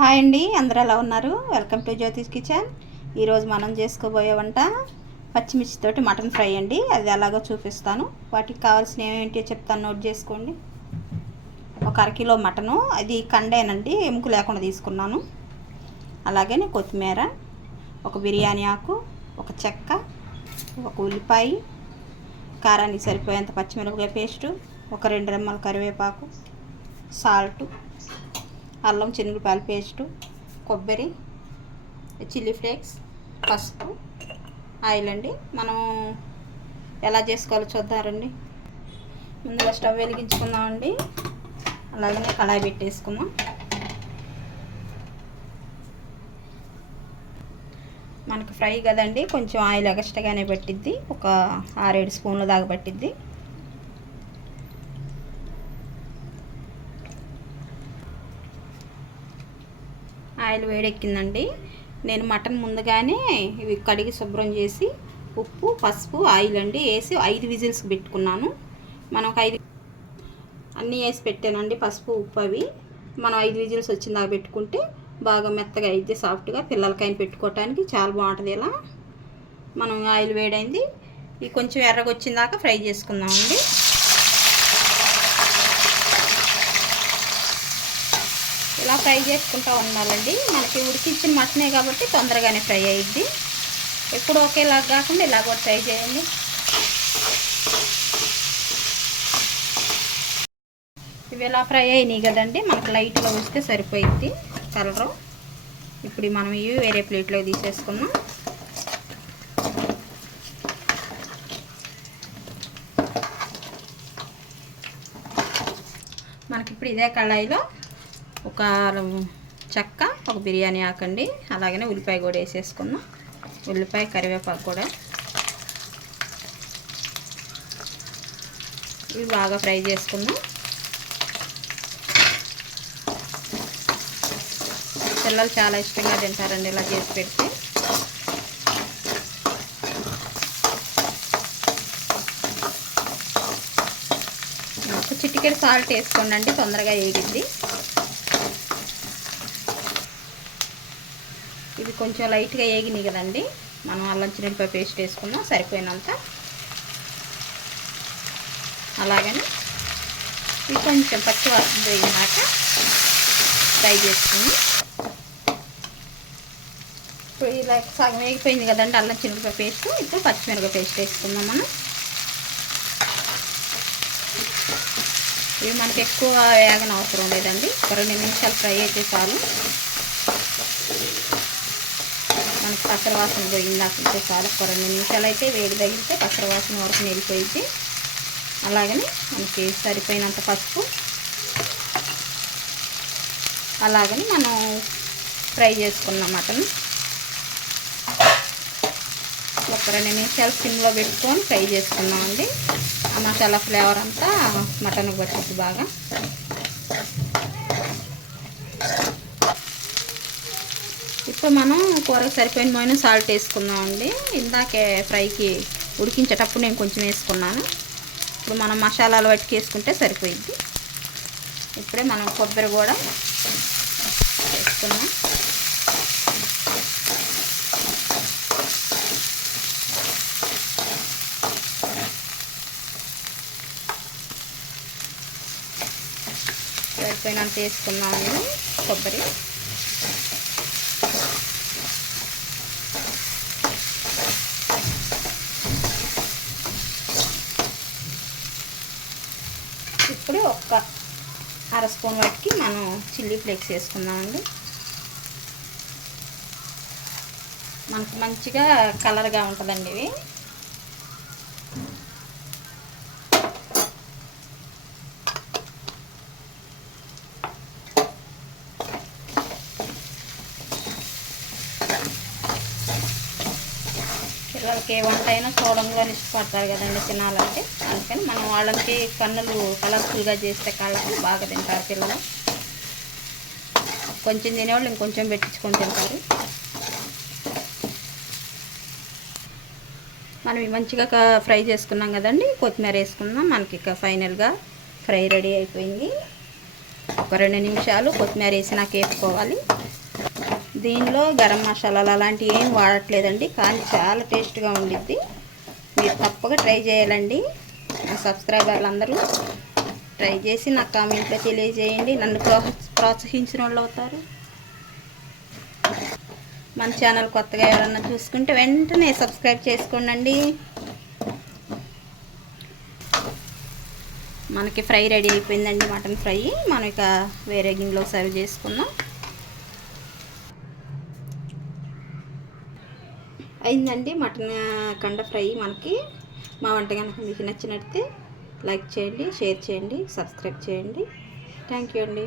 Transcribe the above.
Hi అండి, అందరూ ఎలా ఉన్నారు? Welcome to Jyothish kitchen. ఈరోజు మనం చేసుకోబోయే వంట పచ్చిమిర్చితోటి మటన్ ఫ్రై అండి. అది ఎలాగో చూపిస్తాను. వాటికి కావాల్సిన ఏమేంటో చెప్తాను, నోట్ చేసుకోండి. ఒక అరకిలో మటను, అది కండేనండి, ఎముక లేకుండా తీసుకున్నాను. అలాగే కొత్తిమీర, ఒక బిర్యానీ ఆకు, ఒక చెక్క, ఒక ఉల్లిపాయ, కారానికి సరిపోయేంత పచ్చిమిరపకాయ పేస్టు, ఒక 2 రెమ్మల కరివేపాకు, సాల్టు, అల్లం చిన్నులపాయల పేస్టు, కొబ్బరి, చిల్లీ ఫ్లేక్స్, పసుపు, ఆయిల్ అండి. మనం ఎలా చేసుకోవాలో చూద్దారండి. ముందుగా స్టవ్ వెలిగించుకుందామండి. అలాగనే కళాయి పెట్టేసుకుందాం. మనకు ఫ్రై కదండి, కొంచెం ఆయిల్ ఎక్స్ట్రాగానే పట్టిద్ది. ఒక 6-7 స్పూన్ల దాకా పట్టిద్ది. ఆయిల్ వేడెక్కిందండి. నేను మటన్ ముందుగానే ఇవి కడిగి శుభ్రం చేసి ఉప్పు, పసుపు, ఆయిల్ అండి వేసి 5 విజిల్స్కి పెట్టుకున్నాను. మనం ఒక 5 అన్నీ వేసి పెట్టానండి. పసుపు, ఉప్పు అవి మనం 5 విజిల్స్ వచ్చిందాకా పెట్టుకుంటే బాగా మెత్తగా అయితే సాఫ్ట్గా పిల్లలకైనా పెట్టుకోవటానికి చాలా బాగుంటుంది. ఇలా మనం ఆయిల్ వేడైంది, ఇవి కొంచెం ఎర్రగా వచ్చిందాకా ఫ్రై చేసుకుందామండి. ఇలా ఫ్రై చేసుకుంటూ ఉండాలండి. మనకి ఉడికించిన మటనే కాబట్టి తొందరగానే ఫ్రై అయ్యిద్ది. ఎప్పుడు ఒకేలాగా కాకుండా ఇలా కూడా ట్రై చేయండి. ఇవి ఇలా ఫ్రై అయినాయి కదండి, మనకు లైట్గా వస్తే సరిపోయిద్ది కలరు. ఇప్పుడు మనం ఇవి వేరే ప్లేట్లో తీసేసుకున్నాం. మనకి ఇప్పుడు ఇదే కళాయిలో ఒక చెక్క, ఒక బిర్యానీ ఆకండి, అలాగనే ఉల్లిపాయ కూడా వేసేసుకుందాం. ఉల్లిపాయ, కరివేపాకు కూడా ఇవి బాగా ఫ్రై చేసుకుందాం. పిల్లలు చాలా ఇష్టంగా తింటారండి ఇలా చేసి పెడితే. ఒక చిటికెడు సాల్ట్ వేసుకోండి, తొందరగా వేగిద్ది. ఇవి కొంచెం లైట్గా వేగినాయి కదండి, మనం అల్లం చిన్నులపాయ పేస్ట్ వేసుకుందాం సరిపోయినంత. అలాగని ఇవి కొంచెం పచ్చి వాసన పోయినాక ఫ్రై చేసుకుందాం. ఇప్పుడు ఇలా సగం వేగిపోయింది కదండి అల్లం చిన్నులపాయ పేస్ట్. ఇప్పుడు పచ్చిమిరపకాయ పేస్ట్ వేసుకుందాం మనం. ఇవి మనకి ఎక్కువ వేగన అవసరం లేదండి, ఒక 2 నిమిషాలు ఫ్రై అయితే చాలు. మనకి పసర వాసన పోయిందాకంటే చాలు. ఒక 2 నిమిషాలు అయితే వేడి తగిలితే పసర వాసన వరకు వెళ్ళిపోయింది. అలాగని మనకి సరిపోయినంత పసుపు, అలాగని మనం ఫ్రై చేసుకున్న మటన్ ఒక 2 నిమిషాలు సిమ్లో పెట్టుకొని ఫ్రై చేసుకున్నామండి. ఆ మసాలా ఫ్లేవర్ అంతా మటన్కి పట్టింది బాగా. ఇప్పుడు మనం కూరకు సరిపోయిన సాల్ట్ వేసుకుందామండి. ఇందాకే ఫ్రైకి ఉడికించేటప్పుడు నేను కొంచెం వేసుకున్నాను. ఇప్పుడు మనం మసాలాలు వట్టుకు వేసుకుంటే సరిపోయిద్ది. ఇప్పుడే మనం కొబ్బరి కూడా వేసుకున్నాం. సరిపోయినంత వేసుకున్నామండి కొబ్బరి. ఇప్పుడు ఒక 1/2 స్పూన్ వాటికి మనం చిల్లీ ఫ్లేక్స్ వేసుకుందామండి. మనకు మంచిగా కలర్గా ఉంటుందండి ఇవి. పిల్లలకి ఏ వంట అయినా చూడంగానే ఇష్టపడతారు కదండి తినాలంటే. అందుకని మనం వాళ్ళకి కన్నులు కలర్ఫుల్గా చేస్తే కళ్ళకి బాగా తింటారు పిల్లలు. కొంచెం తినేవాళ్ళు ఇంకొంచెం పెట్టించుకొని తింటారు. మనం మంచిగా ఫ్రై చేసుకున్నాం కదండి, కొత్తిమీర వేసుకుందాం. మనకి ఇక ఫైనల్గా ఫ్రై రెడీ అయిపోయింది. ఒక 2 నిమిషాలు కొత్తిమీర వేసి నాకు వేసుకోవాలి. దీనిలో గరం మసాలాలు అలాంటివి ఏం వాడట్లేదండి, కానీ చాలా టేస్ట్గా ఉండిద్ది. మీరు తప్పక ట్రై చేయాలండి. నా సబ్స్క్రైబర్లు అందరూ ట్రై చేసి నాకు కామెంట్లో తెలియజేయండి. నన్ను ప్రోత్సహించిన వాళ్ళు అవుతారు. మన ఛానల్ కొత్తగా ఎవరన్నా చూసుకుంటే వెంటనే సబ్స్క్రైబ్ చేసుకోండి. మనకి ఫ్రై రెడీ అయిపోయిందండి, మటన్ ఫ్రై. మనం ఇక వేరే గిన్నెలో సర్వ్ చేసుకుందాం. అయిందండి మటన్ కండ ఫ్రై మనకి. మా వంట కనుక మీకు నచ్చినట్లయితే లైక్ చేయండి, షేర్ చేయండి, సబ్స్క్రైబ్ చేయండి. థ్యాంక్ యూ అండి.